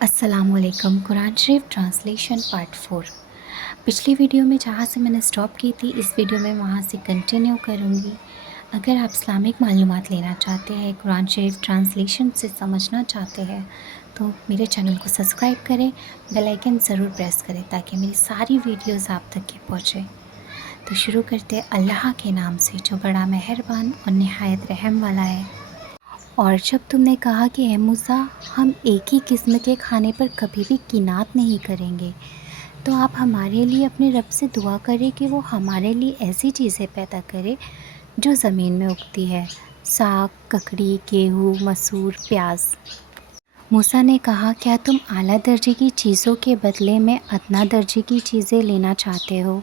السلام علیکم۔ قرآن شریف translation part 4۔ پچھلی ویڈیو میں جہاں سے میں نے سٹاپ کی تھی، اس ویڈیو میں وہاں سے کنٹینیو کروں گی۔ اگر آپ اسلامک معلومات لینا چاہتے ہیں، قرآن شریف ٹرانسلیشن سے سمجھنا چاہتے ہیں، تو میرے چینل کو سبسکرائب کریں، بیل آئیکن ضرور پریس کریں تاکہ میری ساری ویڈیوز آپ تک کے پہنچیں۔ تو شروع کرتے ہیں اللہ کے نام سے جو بڑا مہربان اور نہایت رحم والا ہے۔ اور جب تم نے کہا کہ اے موسیٰ، ہم ایک ہی قسم کے کھانے پر کبھی بھی قناعت نہیں کریں گے، تو آپ ہمارے لیے اپنے رب سے دعا کریں کہ وہ ہمارے لیے ایسی چیزیں پیدا کرے جو زمین میں اگتی ہے، ساگ، ککڑی، گیہوں، مسور، پیاز۔ موسیٰ نے کہا، کیا تم اعلیٰ درجے کی چیزوں کے بدلے میں ادنیٰ درجے کی چیزیں لینا چاہتے ہو؟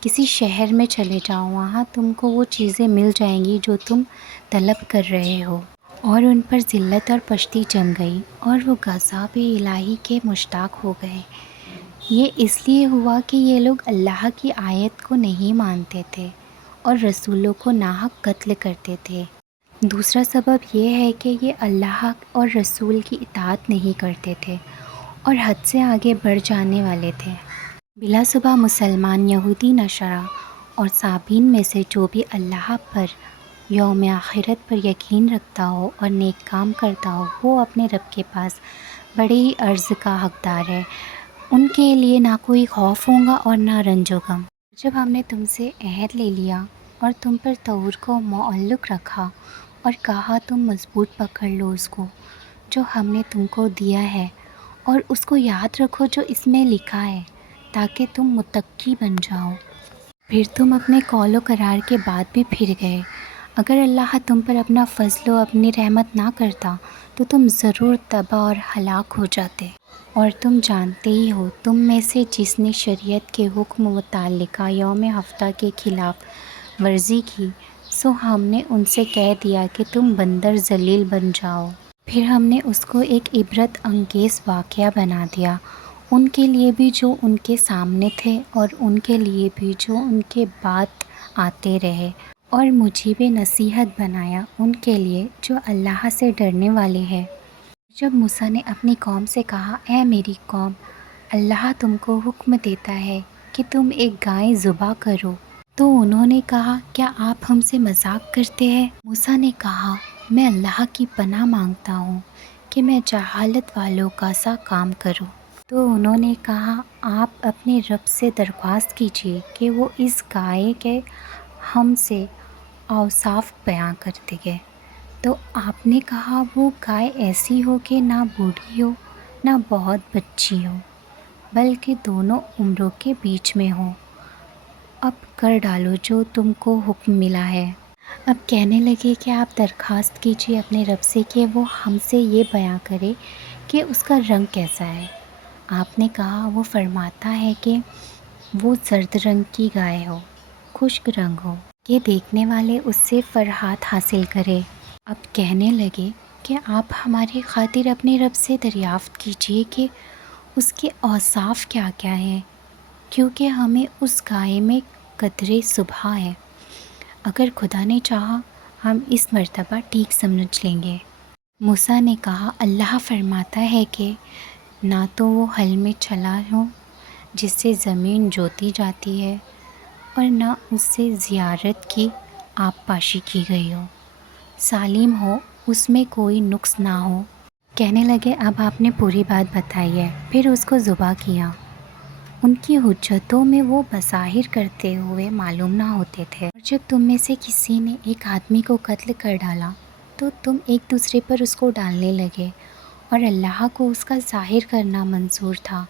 کسی شہر میں چلے جاؤ، وہاں تم کو وہ چیزیں مل جائیں گی جو تم طلب کر رہے ہو۔ اور ان پر ذلت اور پشتی جم گئی اور وہ غضب الہی کے مشتاق ہو گئے۔ یہ اس لیے ہوا کہ یہ لوگ اللہ کی آیت کو نہیں مانتے تھے اور رسولوں کو ناحق قتل کرتے تھے۔ دوسرا سبب یہ ہے کہ یہ اللہ اور رسول کی اطاعت نہیں کرتے تھے اور حد سے آگے بڑھ جانے والے تھے۔ بلا شبہ مسلمان، یہودی، نصارہ اور صابئین میں سے جو بھی اللہ پر، یوم آخرت پر یقین رکھتا ہو اور نیک کام کرتا ہو، وہ اپنے رب کے پاس بڑے ہی عرض کا حقدار ہے۔ ان کے لیے نہ کوئی خوف ہوگا اور نہ رنج و غم۔ جب ہم نے تم سے عہد لے لیا اور تم پر طور کو معلق رکھا اور کہا تم مضبوط پکڑ لو اس کو جو ہم نے تم کو دیا ہے، اور اس کو یاد رکھو جو اس میں لکھا ہے، تاکہ تم متقی بن جاؤ۔ پھر تم اپنے قول و قرار کے بعد بھی پھر گئے۔ اگر اللہ تم پر اپنا فضل و اپنی رحمت نہ کرتا تو تم ضرور تباہ اور ہلاک ہو جاتے۔ اور تم جانتے ہی ہو، تم میں سے جس نے شریعت کے حکم متعلقہ یوم ہفتہ کے خلاف ورزی کی، سو ہم نے ان سے کہہ دیا کہ تم بندر ذلیل بن جاؤ۔ پھر ہم نے اس کو ایک عبرت انگیز واقعہ بنا دیا، ان کے لیے بھی جو ان کے سامنے تھے اور ان کے لیے بھی جو ان کے بعد آتے رہے، اور مجھے بھی نصیحت بنایا ان کے لیے جو اللہ سے ڈرنے والے ہیں۔ جب موسیٰ نے اپنی قوم سے کہا، اے میری قوم، اللہ تم کو حکم دیتا ہے کہ تم ایک گائے ذبح کرو، تو انہوں نے کہا، کیا آپ ہم سے مذاق کرتے ہیں؟ موسیٰ نے کہا، میں اللہ کی پناہ مانگتا ہوں کہ میں جہالت والوں کا سا کام کروں۔ تو انہوں نے کہا، آپ اپنے رب سے درخواست کیجیے کہ وہ اس گائے کے ہم سے اوصاف بیان کر دے۔ تو آپ نے کہا، وہ گائے ایسی ہو کہ نہ بوڑھی ہو نہ بہت بچی ہو، بلکہ دونوں عمروں کے بیچ میں ہو۔ اب کر ڈالو جو تم کو حکم ملا ہے۔ اب کہنے لگے کہ آپ درخواست کیجیے اپنے رب سے کہ وہ ہم سے یہ بیان کرے کہ اس کا رنگ کیسا ہے۔ آپ نے کہا، وہ فرماتا ہے کہ وہ زرد رنگ کی گائے ہو، خشک رنگ ہو، کہ دیکھنے والے اس سے فرحت حاصل کرے۔ اب کہنے لگے کہ آپ ہماری خاطر اپنے رب سے دریافت کیجیے کہ اس کے اوصاف کیا کیا ہیں، کیونکہ ہمیں اس گائے میں قدرے صبح ہے۔ اگر خدا نے چاہا ہم اس مرتبہ ٹھیک سمجھ لیں گے۔ موسیٰ نے کہا، اللہ فرماتا ہے کہ نہ تو وہ حل میں چلا ہو جس سے زمین جوتی جاتی ہے، اور نہ اس سے زیارت کی آب پاشی کی گئی ہو، سالم ہو، اس میں کوئی نقص نہ ہو۔ کہنے لگے، اب آپ نے پوری بات بتائی ہے۔ پھر اس کو ذبح کیا۔ ان کی حجتوں میں وہ بظاہر کرتے ہوئے معلوم نہ ہوتے تھے۔ اور جب تم میں سے کسی نے ایک آدمی کو قتل کر ڈالا تو تم ایک دوسرے پر اس کو ڈالنے لگے، اور اللہ کو اس کا ظاہر کرنا منظور تھا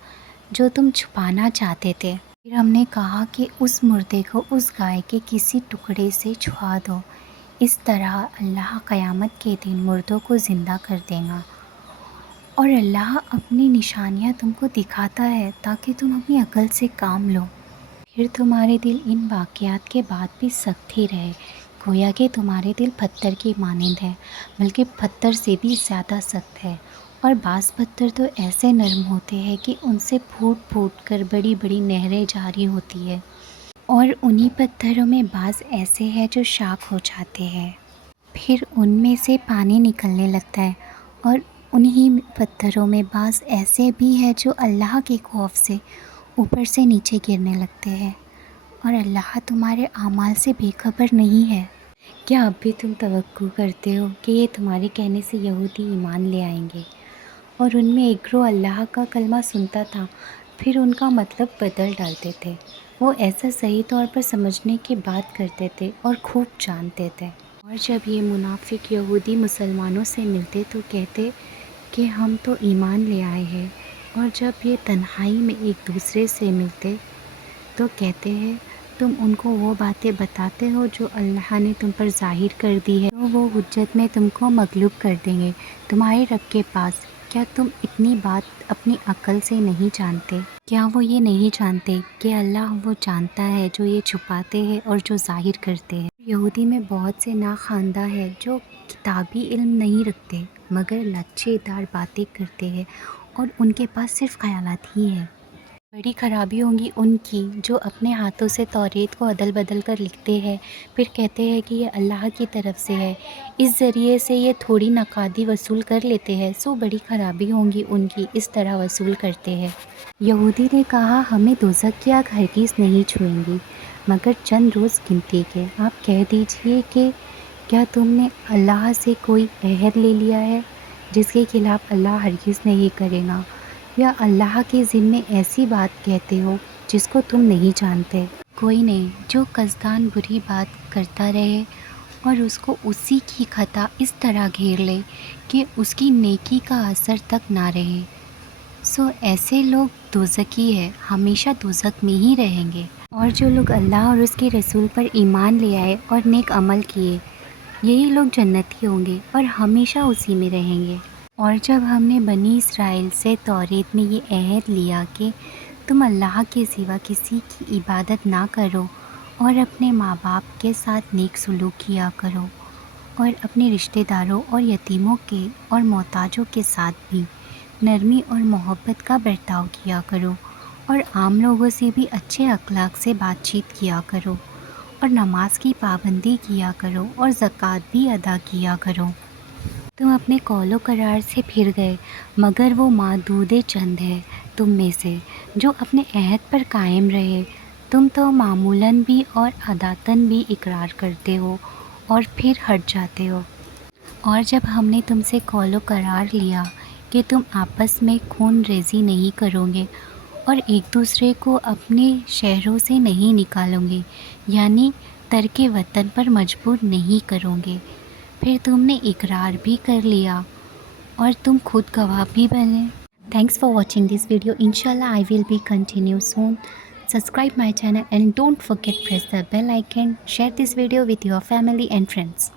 جو تم چھپانا چاہتے تھے۔ پھر ہم نے کہا کہ اس مردے کو اس گائے کے کسی ٹکڑے سے چھوا دو، اس طرح اللہ قیامت کے دن مردوں کو زندہ کر دے گا، اور اللہ اپنی نشانیاں تم کو دکھاتا ہے تاکہ تم اپنی عقل سے کام لو۔ پھر تمہارے دل ان واقعات کے بعد بھی سخت ہی رہے، گویا کہ تمہارے دل پتھر کی مانند ہے، بلکہ پتھر سے بھی زیادہ سخت ہے۔ اور بعض پتھر تو ایسے نرم ہوتے ہیں کہ ان سے پھوٹ پھوٹ کر بڑی بڑی نہریں جاری ہوتی ہے، اور انہی پتھروں میں بعض ایسے ہیں جو شاخ ہو جاتے ہیں، پھر ان میں سے پانی نکلنے لگتا ہے، اور انہی پتھروں میں بعض ایسے بھی ہیں جو اللہ کے خوف سے اوپر سے نیچے گرنے لگتے ہیں، اور اللہ تمہارے اعمال سے بے خبر نہیں ہے۔ کیا اب بھی تم توقع کرتے ہو کہ یہ تمہارے کہنے سے یہودی ایمان لے آئیں گے؟ اور ان میں ایک گروہ اللہ کا کلمہ سنتا تھا، پھر ان کا مطلب بدل ڈالتے تھے۔ وہ ایسا صحیح طور پر سمجھنے کی بات کرتے تھے اور خوب جانتے تھے۔ اور جب یہ منافق یہودی مسلمانوں سے ملتے تو کہتے کہ ہم تو ایمان لے آئے ہیں، اور جب یہ تنہائی میں ایک دوسرے سے ملتے تو کہتے ہیں تم ان کو وہ باتیں بتاتے ہو جو اللہ نے تم پر ظاہر کر دی ہے، تو وہ حجت میں تم کو مغلوب کر دیں گے تمہارے رب کے پاس۔ کیا تم اتنی بات اپنی عقل سے نہیں جانتے؟ کیا وہ یہ نہیں جانتے کہ اللہ وہ جانتا ہے جو یہ چھپاتے ہیں اور جو ظاہر کرتے ہیں؟ یہودی میں بہت سے ناخواندہ ہیں جو کتابی علم نہیں رکھتے مگر لچے دار باتیں کرتے ہیں، اور ان کے پاس صرف خیالات ہی ہیں۔ بڑی خرابی ہوگی ان کی جو اپنے ہاتھوں سے توریت کو عدل بدل کر لکھتے ہیں، پھر کہتے ہیں کہ یہ اللہ کی طرف سے ہے، اس ذریعے سے یہ تھوڑی نقادی وصول کر لیتے ہیں۔ سو بڑی خرابی ہوگی ان کی اس طرح وصول کرتے ہیں۔ یہودی نے کہا ہمیں دوزخ کی آگ ہرگز نہیں چھوئیں گی مگر چند روز گنتی کے۔ آپ کہہ دیجئے کہ کیا تم نے اللہ سے کوئی عہد لے لیا ہے جس کے خلاف اللہ ہرگز نہیں کرے گا، یا اللہ کے ذمے ایسی بات کہتے ہو جس کو تم نہیں جانتے؟ کوئی نہیں جو قصداً بری بات کرتا رہے اور اس کو اسی کی خطا اس طرح گھیر لے کہ اس کی نیکی کا اثر تک نہ رہے، سو ایسے لوگ دوزخی ہے، ہمیشہ دوزخ میں ہی رہیں گے۔ اور جو لوگ اللہ اور اس کے رسول پر ایمان لے آئے اور نیک عمل کیے، یہی لوگ جنتی ہوں گے اور ہمیشہ اسی میں رہیں گے۔ اور جب ہم نے بنی اسرائیل سے توریت میں یہ عہد لیا کہ تم اللہ کے سوا کسی کی عبادت نہ کرو اور اپنے ماں باپ کے ساتھ نیک سلوک کیا کرو، اور اپنے رشتہ داروں اور یتیموں کے اور محتاجوں کے ساتھ بھی نرمی اور محبت کا برتاؤ کیا کرو، اور عام لوگوں سے بھی اچھے اخلاق سے بات چیت کیا کرو، اور نماز کی پابندی کیا کرو، اور زکوٰۃ بھی ادا کیا کرو۔ تم اپنے قول و قرار سے پھر گئے مگر وہ معدود چند ہے تم میں سے جو اپنے عہد پر قائم رہے۔ تم تو معمولاً بھی اور عادتاً بھی اقرار کرتے ہو اور پھر ہٹ جاتے ہو۔ اور جب ہم نے تم سے قول و قرار لیا کہ تم آپس میں خون ریزی نہیں کرو گے اور ایک دوسرے کو اپنے شہروں سے نہیں نکالو گے، یعنی ترک وطن پر مجبور نہیں کرو گے، پھر تم نے اقرار بھی کر لیا اور تم خود گواہ بھی بنے۔ Thanks for watching this video. Inshallah, I will be continue soon. Subscribe my channel and don't forget press the bell icon. Share this video with your family and friends.